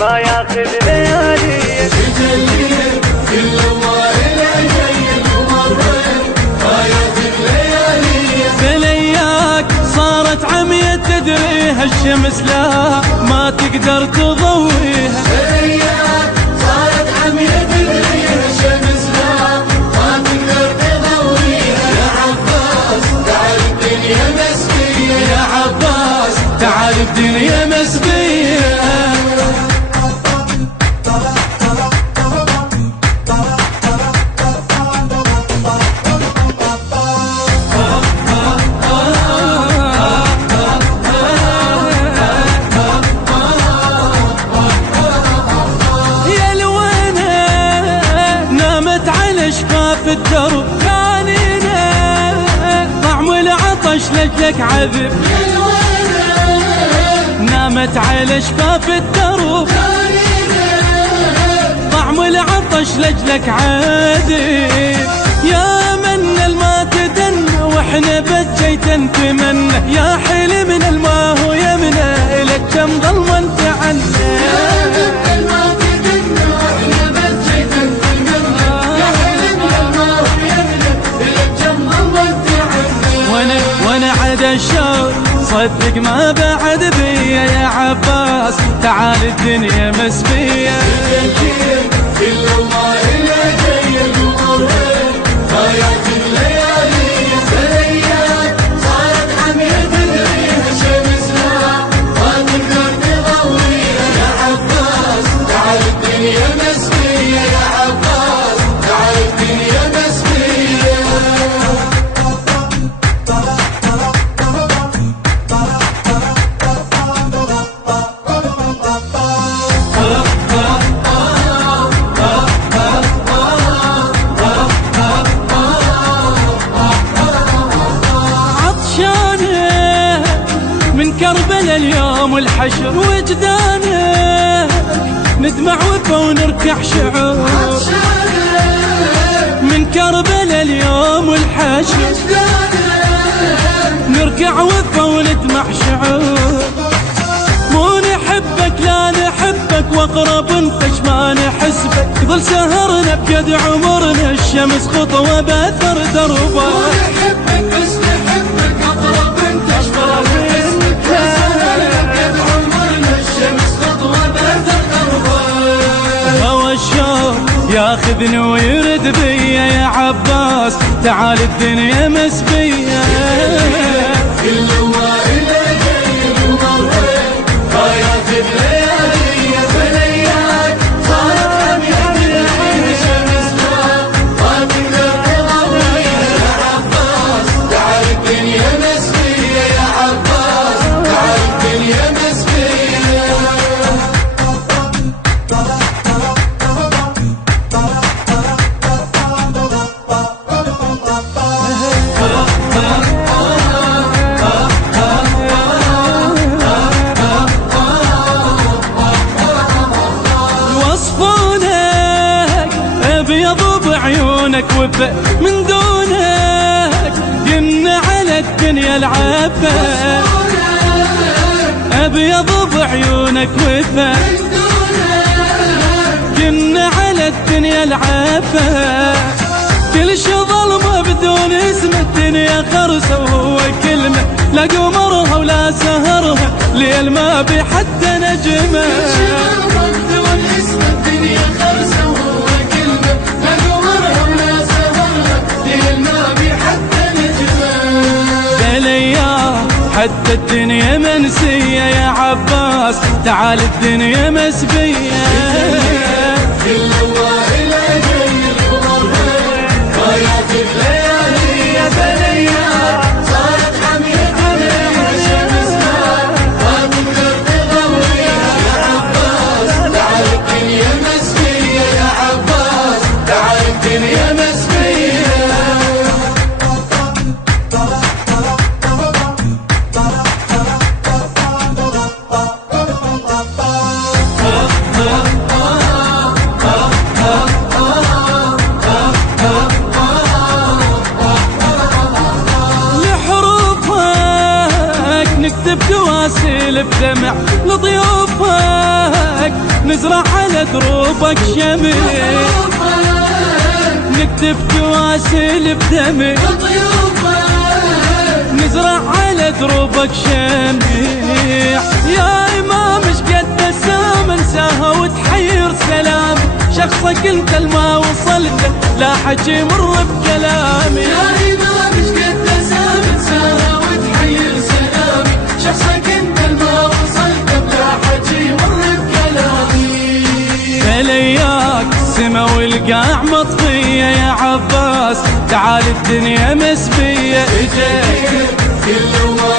ما ياخذ ليالي يجليك كل ما إلى جاي القمر وين ما ياخذ ليالي. بلياك صارت عمية تدريها الشمس لها ما تقدر تضويها. بلياك صارت عمية تدريها الشمس لها ما تقدر تضويها. يا عباس تعال الدنيا مسبية، يا عباس تعال الدنيا مسبية. شفاف الدرب خانينا طعم العطش لجلك عذب. نامت على شفاف الدرب طعم العطش لجلك عذب. يا من الما تدن واحنا بجيت نتمنى، يا حلم من الماء ويمنى لك كم ظلم انت عنا. وانا عاد الشوق صدق ما بعد بيا. يا عباس تعال الدنيا مسبية. كل ما إلى جاي القمر وين ما ياخذ ليالي. بلياك صارت عمية تدريها الشمس لها ما تقدر تضويها. يا عباس تعال الدنيا مسبية، يا عباس تعال الدنيا مسبية. من كربلاء اليوم والحشر وجدانه ندمع وفا ونركح شعور. من كربلاء اليوم والحشر نركع وفا وندمع شعور. مو نحبك لا نحبك واقرب انتش ما نحسبك. ظل سهرنا بقد عمرنا الشمس خطوة باثر دربه. نحبك بس نحبك اقرب انتش ما نحسبك. هوى الشوق ياخذني ويرد بيا. يا عباس تعال الدنيا مسبية. كل ما إلى جاي القمر وين ما ياخذ ليالي. بلياك صارت عمية تدريها الشمس لها ما تقدر تضويها. يا عباس تعال الدنيا مسبية، يا عباس تعال الدنيا مسبية. يوصفونك ابيض بعيونك وفا من دونك يمنع على الدنيا العفا. ابيض بعيونك وفا يمنع على الدنيا العفا. كل شي ظلمه بدون اسم الدنيا خرسه وهو كلمه. لا قمرها ولا سهرها ليل ما بحد نجمه. حتى الدنيا منسية. يا عباس تعال الدنيا مسبية. كل ما إلى جاي القمر وين ما ياخذ ليالي. يا بلياك صارت عمية تدريها الشمس لها ما تقدر تضويها. يا عباس تعال الدنيا مسبية، يا عباس تعال الدنيا مسبية. نسلب دمع لضيوفك، نزرع على دروبك شمع، نكتب تواسل بدمع نزرع على دروبك شمع. يا إمام اش قد السام انساها وتحير سلام، شخصك انت الما وصلت لا حكي مر بكلامي. يا إمام اش قد السام انساها وتحير سلامي، شخصك انت الما وصلت لا حكي مر بكلامي. فلياك السما والقاع مطفية يا عباس، تعال الدنيا مسبية اجيك كل ما